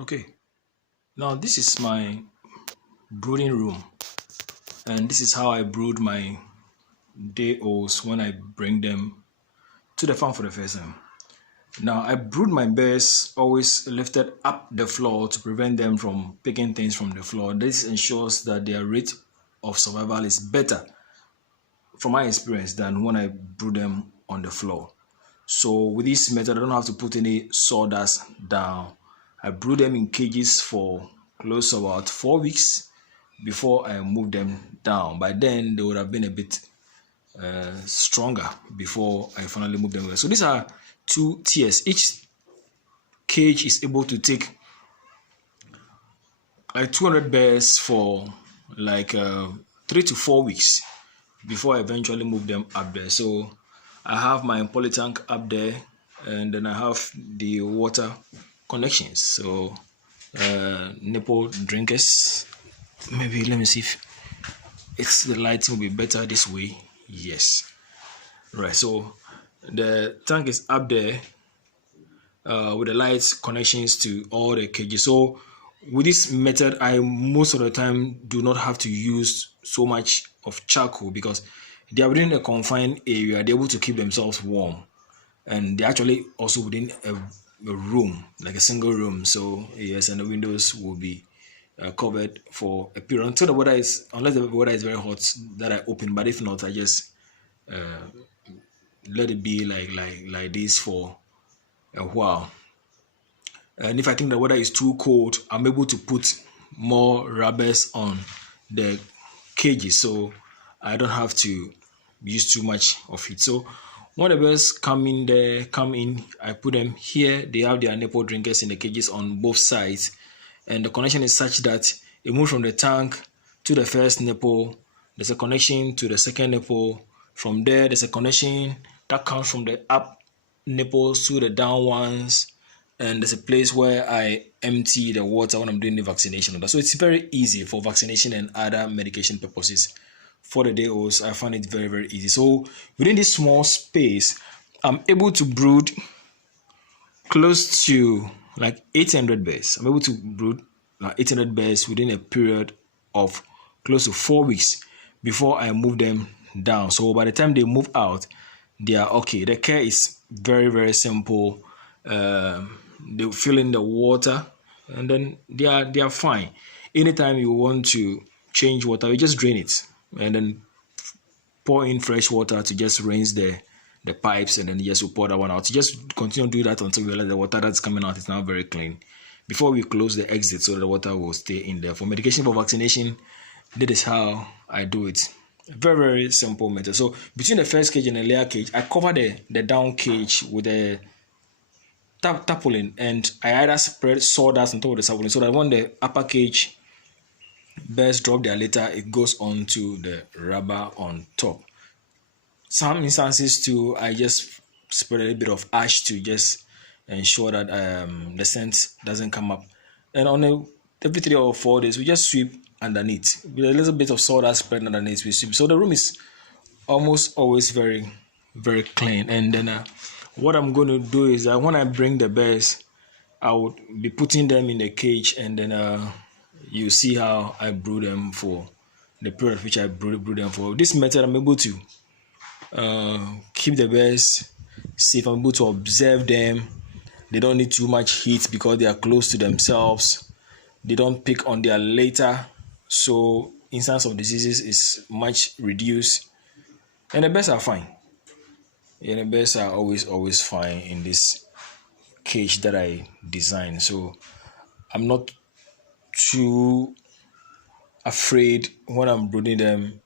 Okay, now this is my brooding room, and this is how I brood my day olds when I bring them to the farm for the first time. Now, I brood my bears always lifted up the floor to prevent them from picking things from the floor. This ensures that their rate of survival is better, from my experience, than when I brood them on the floor. So with this method, I don't have to put any sawdust down. I brood them in cages for close to about 4 weeks before I move them down. By then, they would have been a bit stronger before I finally move them away. So these are two tiers. Each cage is able to take like 200 bears for like 3 to 4 weeks before I eventually move them up there. So I have my poly tank up there, and then I have the water connections. So nipple drinkers. Maybe let me see if the lighting will be better this way. Yes. Right. So the tank is up there with the lights connections to all the cages. So with this method, I most of the time do not have to use so much of charcoal because they are within a confined area. They're able to keep themselves warm, and they're actually also within a room, like a single room. So yes, and the windows will be covered for a period until the weather is, unless the weather is very hot, that I open. But if not, I just let it be like this for a while. And if I think the weather is too cold, I'm able to put more rubbers on the cages, so I don't have to use too much of it. So when the birds come in, I put them here. They have their nipple drinkers in the cages on both sides, and the connection is such that it moves from the tank to the first nipple. There's a connection to the second nipple. From there, there's a connection that comes from the up nipples to the down ones, and there's a place where I empty the water when I'm doing the vaccination. So it's very easy for vaccination and other medication purposes. For the day olds, I find it very, very easy. So within this small space, I'm able to brood close to like 800 bears. I'm able to brood 800 bears within a period of close to 4 weeks before I move them down. So by the time they move out, they are okay. The care is very, very simple. They fill in the water, and then they are fine. Anytime you want to change water, you just drain it and then pour in fresh water to just rinse the pipes, and then yes, we pour that one out. You just continue to do that until we realize the water that's coming out is now very clean. Before we close the exit, so the water will stay in there. For medication, for vaccination, that is how I do it. Very, very simple method. So between the first cage and the layer cage, I cover the down cage with a tarpaulin, and I either spread sawdust on top of the tarpaulin so that when the upper cage birds drop their litter, it goes onto the rubber on top. Some instances too, I just spread a little bit of ash to just ensure that the scent doesn't come up. And every 3 or 4 days, we just sweep underneath with a little bit of sawdust spread underneath. We sweep, so the room is almost always very, very clean. And then what I'm going to do is that when I bring the bears, I would be putting them in the cage, and then you see how I brood them for the period which I brood them for. This method, I'm able to keep the bears safe. I'm able to observe them. They don't need too much heat because they are close to themselves. They don't pick on their litter, so instance of diseases is much reduced, and the bears are fine. Yeah, the bears are always fine in this cage that I designed. So I'm not too afraid when I'm brooding them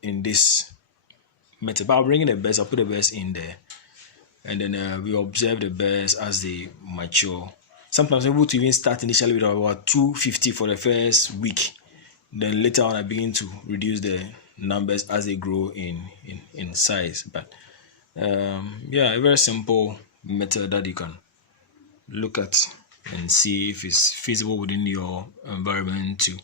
in this method. But I'll bring in the bears, I'll put the bears in there, and then we observe the bears as they mature. Sometimes I'm able to even start initially with about 250 for the first week. Then later on, I begin to reduce the numbers as they grow in size. But yeah, a very simple method that you can look at and see if it's feasible within your environment to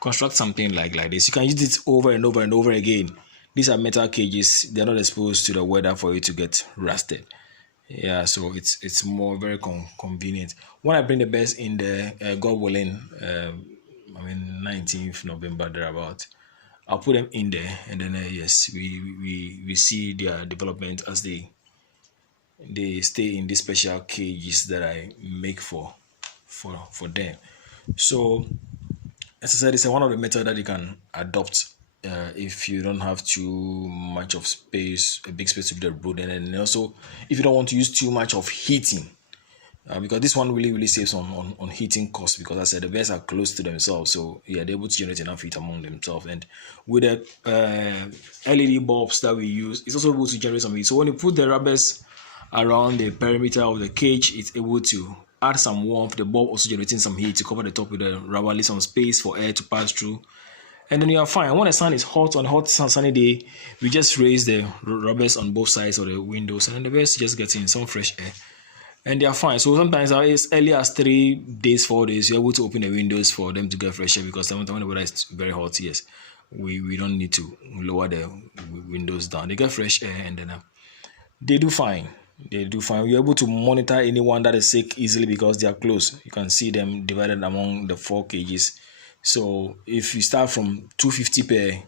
construct something like this. You can use it over and over and over again. These are metal cages. They're not exposed to the weather for you to get rusted. Yeah, so it's more very convenient. When I bring the birds in there, God willing, 19th November thereabout, I'll put them in there, and then yes, we see their development as they stay in these special cages that I make for them. So as I said, it's one of the methods that you can adopt if you don't have too much of space, a big space to do the brooding, and also if you don't want to use too much of heating. Because this one really saves on heating costs, because I said the birds are close to themselves, so yeah, they're able to generate enough heat among themselves. And with the LED bulbs that we use, it's also able to generate some heat. So when you put the rubbers around the perimeter of the cage, it's able to add some warmth. The bulb also generating some heat to cover the top with the rubber, leave some space for air to pass through, and then you are fine. When the sun is hot, on a hot sunny day, we just raise the rubbers on both sides of the windows, and then the birds just get in some fresh air, and they are fine. So sometimes as early as 3 days, 4 days, you're able to open the windows for them to get fresh air, because sometimes when the weather is very hot, yes, we don't need to lower the windows down. They get fresh air, and then they do fine. They do fine. You're able to monitor anyone that is sick easily because they are close. You can see them divided among the 4 cages. So if you start from 250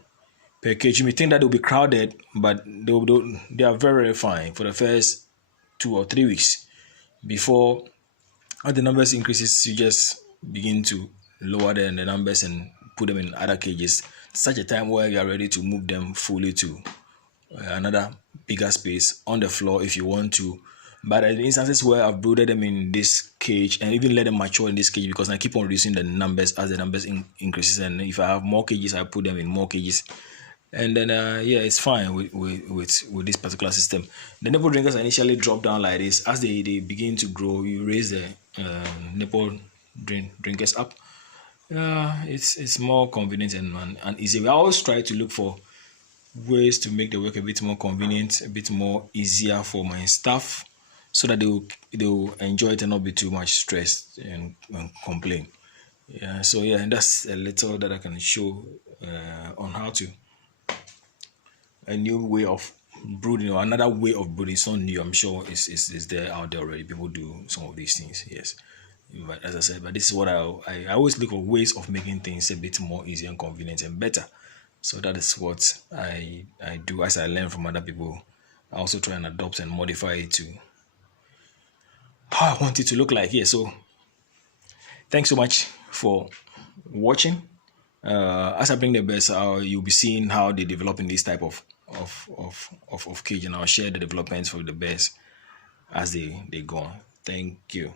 per cage, you may think that they'll be crowded, but they are very fine for the first 2 or 3 weeks. Before as the numbers increases, you just begin to lower the numbers and put them in other cages. Such a time where you are ready to move them fully to another bigger space on the floor if you want to. But in instances where I've brooded them in this cage and even let them mature in this cage, because I keep on reducing the numbers as the numbers increases, and if I have more cages, I put them in more cages, and then yeah, it's fine with this particular system. The nipple drinkers initially drop down like this. As they begin to grow, you raise the nipple drinkers up. It's more convenient and easy. I always try to look for ways to make the work a bit more convenient, a bit more easier for my staff, so that they will enjoy it and not be too much stressed and complain. Yeah, so yeah, and that's a little that I can show on how to a new way of brooding, or another way of brooding. It's not new, I'm sure is there out there already. People do some of these things, yes. But as I said, but this is what I always look for, ways of making things a bit more easy and convenient and better. So that is what I do as I learn from other people. I also try and adopt and modify it to how I want it to look like. Yeah. So thanks so much for watching. As I bring the best, you'll be seeing how they develop in this type of cage, and I'll share the developments for the best as they go on. Thank you.